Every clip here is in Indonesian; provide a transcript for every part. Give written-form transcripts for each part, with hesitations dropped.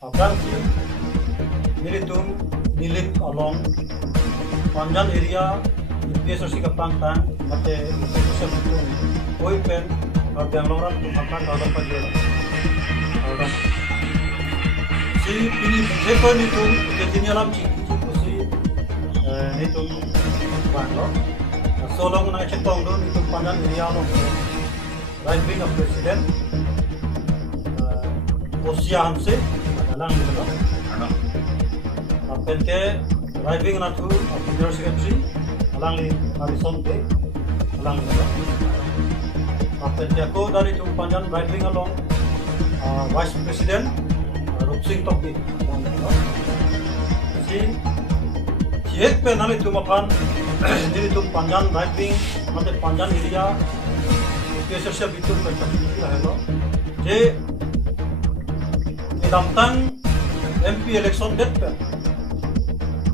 Apransi nilitum nilip along Panjan area IPSC ka pangtang mate IPSC bitung koi pen Bangalore tu makan kalau pagi orang si ini siapa nitum ketinya lam ciki si nitum Bangalore solong na cetong do nitum Panjan area lo right wing of president Osia Hamse alang gitu apa ke right wing na tu general secretary alang li Harrison Day alang gitu apa ke aku dari tu Panjan right wing along vice president Rup Singh Topi si siek pe nali tu mapan jadi tu Panjan right wing mate Panjan area IPSC bitung pe tapi hello je damtang MP election date pe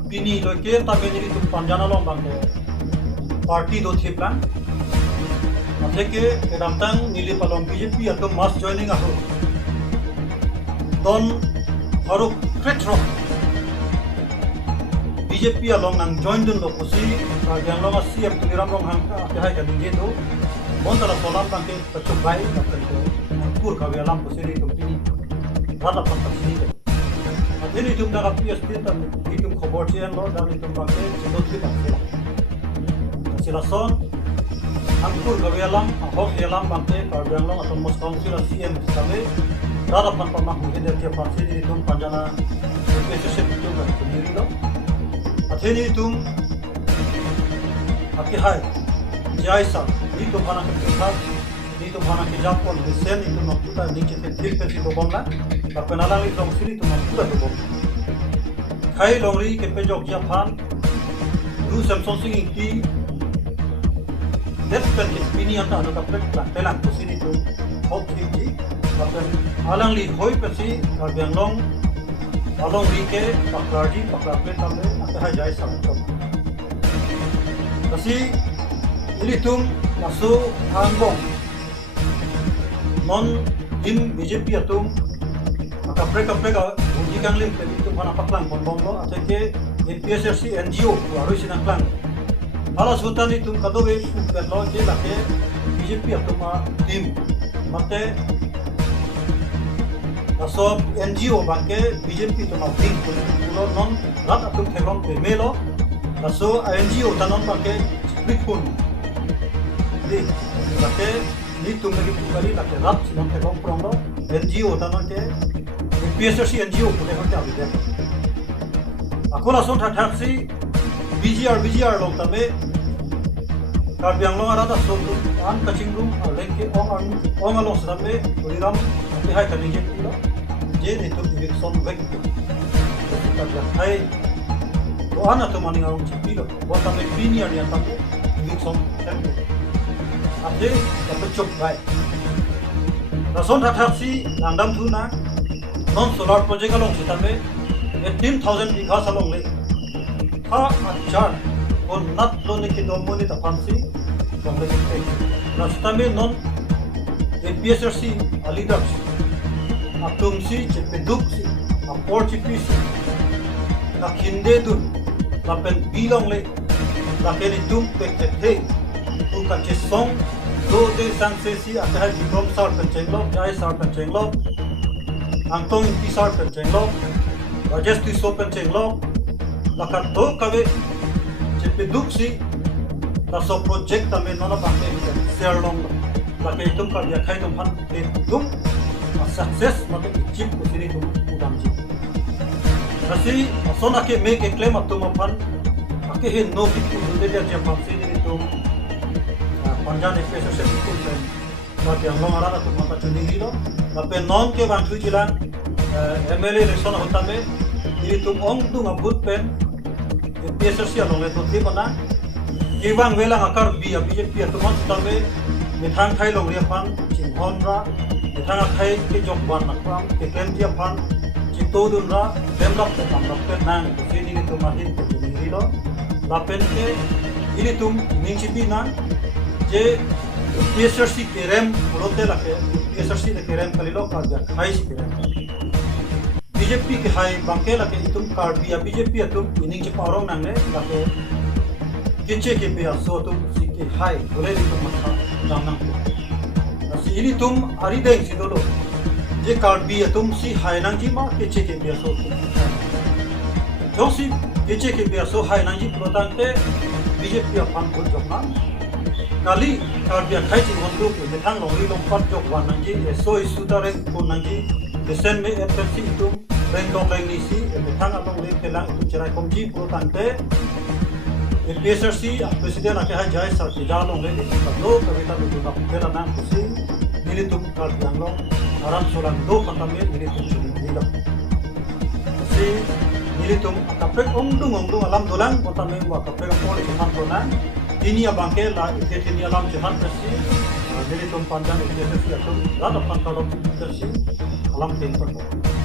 bini loke tabe ni tu Panjan along bangke party do thiplan atheke damtang nili palong BJP atau mass joining aho don haruk kretro BJP along nang join dun lo kusi yang lo CM tuliram long hang ka hai ka dinge do mondala solam bangke pachuk bai kapten ko pur ka alam kusi ri tu bini rata pantak sini ini itu dah PS dan itu khobor cian lo dan itu bangke jendot kita silason angkur gawelam hok elam bangke karbang lo atau mos council CM kami rata pantak mak mungkin dia pasti itu Panjana PSC itu kan sendiri lo akhirnya itu akhirnya jaisa itu mana kita itu mana kita pun besen itu kita nikah kecil itu bomla kenalan itu long sini itu mampu itu bom kai longri ke pejok Japan lu Samsung sing ki despen ke pini anta anu kapek pelang sini itu hok ki akan alang li hoi pesi yang long along ri ke paklaji paklape tambe atha jai samto kasi ini tum masuk angbong non tim BJP atum kapre uji kang lim itu mana paklang bonbong lo atau ke IPSC NGO harus sinang klang ala sultan itu kadowe lo je lake BJP atau ma tim mate asob NGO bangke BJP itu ma tim pulo non rat atum thegong pe melo aso NGO tanon bangke split pun di lake ni tum lagi kali lake rat non thegong prong lo NGO tanon ke PSC NGO punya kerja gitu. Aku langsung tertarik si BGR long tapi kalau yang long ada satu an kacing room, lengke ong along sampai beriram tapi hai kali je pula. Jadi itu election back. Tapi hai to an atau maning along cipi lo. Buat tapi pini ada yang tapi election tempo. Tapi dapat cok baik. Langsung tertarik si landam tu na non solar project along kita में 18,000 बीघा along ले था अच्छा और नट लोने के दोमों ने तफांसी कांग्रेस के रास्ता में non APSC अलीदक्स अतुमसी चिपदुक्सी अपोर्चिपीसी नखिंदे दुन लापेन बिलोंग ले लापेन इतुम पेक्टे तू का चेसोंग दो दे संसेसी आता है जिब्रम सार पंचेंगलो जाय सार पंचेंगलो Antong Tisar Pencenglok, Rajesh Tiso Pencenglok, lakat to kawe cepeduksi, laso project tame nona bangke share long, lakai tum karya kai tum han tum, success mate chip kusini tum udam chip. Nasi asona ke make a claim atum apan, ake he no kitu dule dia jam sini tum, Panjan PSC itu tum, mate yang long arah tum mata cuni lo. Tapi non ke bangku jilan MLA election होता में ये तुम ओंग तुम अबूत pen PSC along le तो थी बना ये बांग वेला आकर BJP तुम होता में मिठान खाई लोग ये पान चिंहन रा मिठान खाई के जोक बार नकराम के केम दिया पान चितो दुनरा केम लप ते काम लप ते नांग तो ये तुम आहिन तो नहीं लो लापेन के ये तुम नीचिपी ना जे PSC केरम बोलते लगे PSC ने केरम कली लो का जा खाई सी केरम BJP ke hai bangke la ke itum card biya BJP atum ining je parong nang ne la ke kiche ke biya so tum si ke hai boleh itum makha dang nang si ini tum ari deng si dolo je card biya tum si hai nang ji ma kiche ke biya so tum jo si kiche ke biya so hai nang ji protante BJP apan ko jokna kali card biya khai chi mon group ke thang long ri long pat jok wan nang ji so isu da re ko nang ji desen me FFC itum Reng dong reng nisi, betang abang reng kelang itu cerai komji puluh tante. PSRC presiden akhirnya jaya saat jalan reng itu kalau kita duduk kira nang pusing, nili tum kal yang long, aram solang do kantamir nili tum sudah hilang. Si nili tum kapek ongdung alam dolang kantamir wa kapek pole cepat konan. Ini abang ke la ini alam cepat persi, nili tum panjang PSRC atau rata pan kalau persi alam tempat.